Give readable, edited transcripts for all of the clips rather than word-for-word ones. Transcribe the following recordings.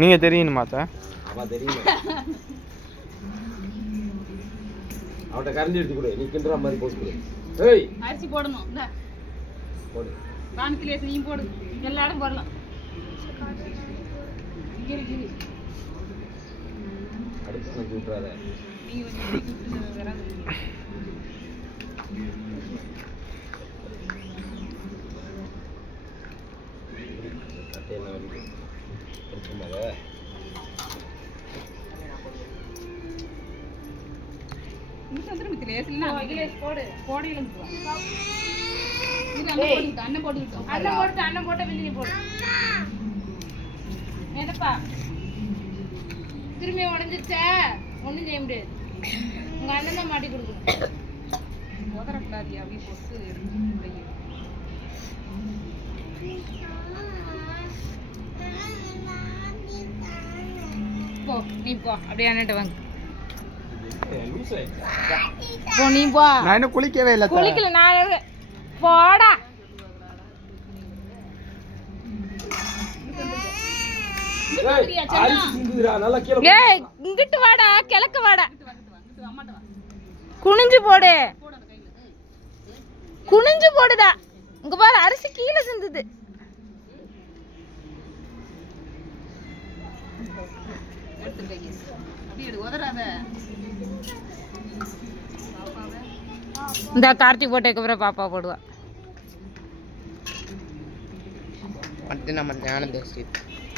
நீங்கள் தெரியணுமாத்தா? அவன் தெரியும். அவட்ட கரண்டி எடுத்து கொடு. நீ கிண்டுற மாதிரி போட்டு கொடு. ஏய் அரிசி போடணும். இந்த போடு. வானத்திலே நீ போடு. எல்லா இடம் போடலாம். கிரி அடுத்து எனக்கு விட்டுறாத. நீ கொஞ்சம் வராது. கட்டையெல்லாம் வருது. இருக்குமாங்க? இது வந்து லேஸ்ல அகிலேஷ் போடு. போடையில இருந்து அண்ணன் போட்டுக்கிட்டோம். அண்ணன் போட்ட வெளியே போடு. என்னப்பா திரும்பி உடஞ்சிருச்சா? ஒன்றும் செய்ய முடியாது. உங்க அண்ணன் தான் மாட்டி கொடுக்கணும். உதரக்கூடாது அப்படியே போட்டு போ. நீ போ அப்படியே அண்ணன்ட்ட வாங்க. போ நீ போ. நான் இன்னும் குளிக்கவே இல்லை. குளிக்கல நான். போடா. ஏய் இங்கிட்டு வாடா, கிழக்கு வாடா. குனிஞ்சு போடு. குனிஞ்சு போடுடா. இங்க பாரு அரிசி கீழே சிந்துது. இந்த கார்த்தி போட்டதுக்கு அப்புறம் பாப்பா போடுவா.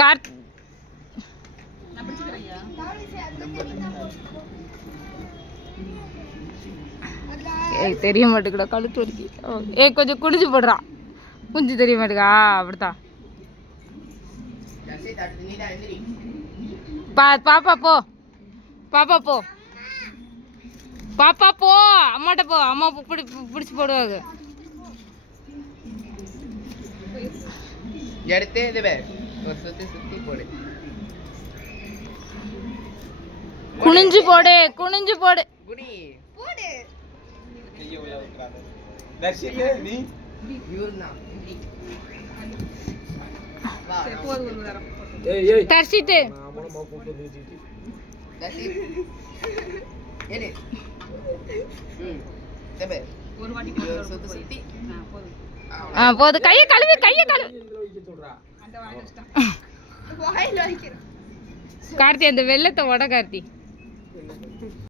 கார்த்தி ஏய் தெரிய மாட்டேங்குடா, கழுத்து வலிக்கு. ஏய் கொஞ்சம் குடிச்சு போடுறான். குஞ்சு தெரிய மாட்டேங்கா? அப்படித்தான். பாப்பா போ. பாப்பா போ. பாப்பா போ. அம்மாட்ட போ. அம்மா பிடிச்சி போடுவாங்க. எடுத்து இதுவே ஒரு சுத்தி போடு. குனிஞ்சு போடு. குனிஞ்சு போடு. குடி போடு. தர்ஷிலே நீ யூர்னா வா ஏய் ஏய் தர்ஷிட்டு நாமள போட்டு நிறுத்திட்டு தர்ஷி ஏனே தபே ஒரு வாட்டி சுத்தி போது. கையை கழுவி. இதுல வைக்க சொல்றா. அந்த வாயில வச்சிட்டான். வாயில வைக்கிறேன். கார்த்தி அந்த வெள்ளத்தை உட கார்த்தி.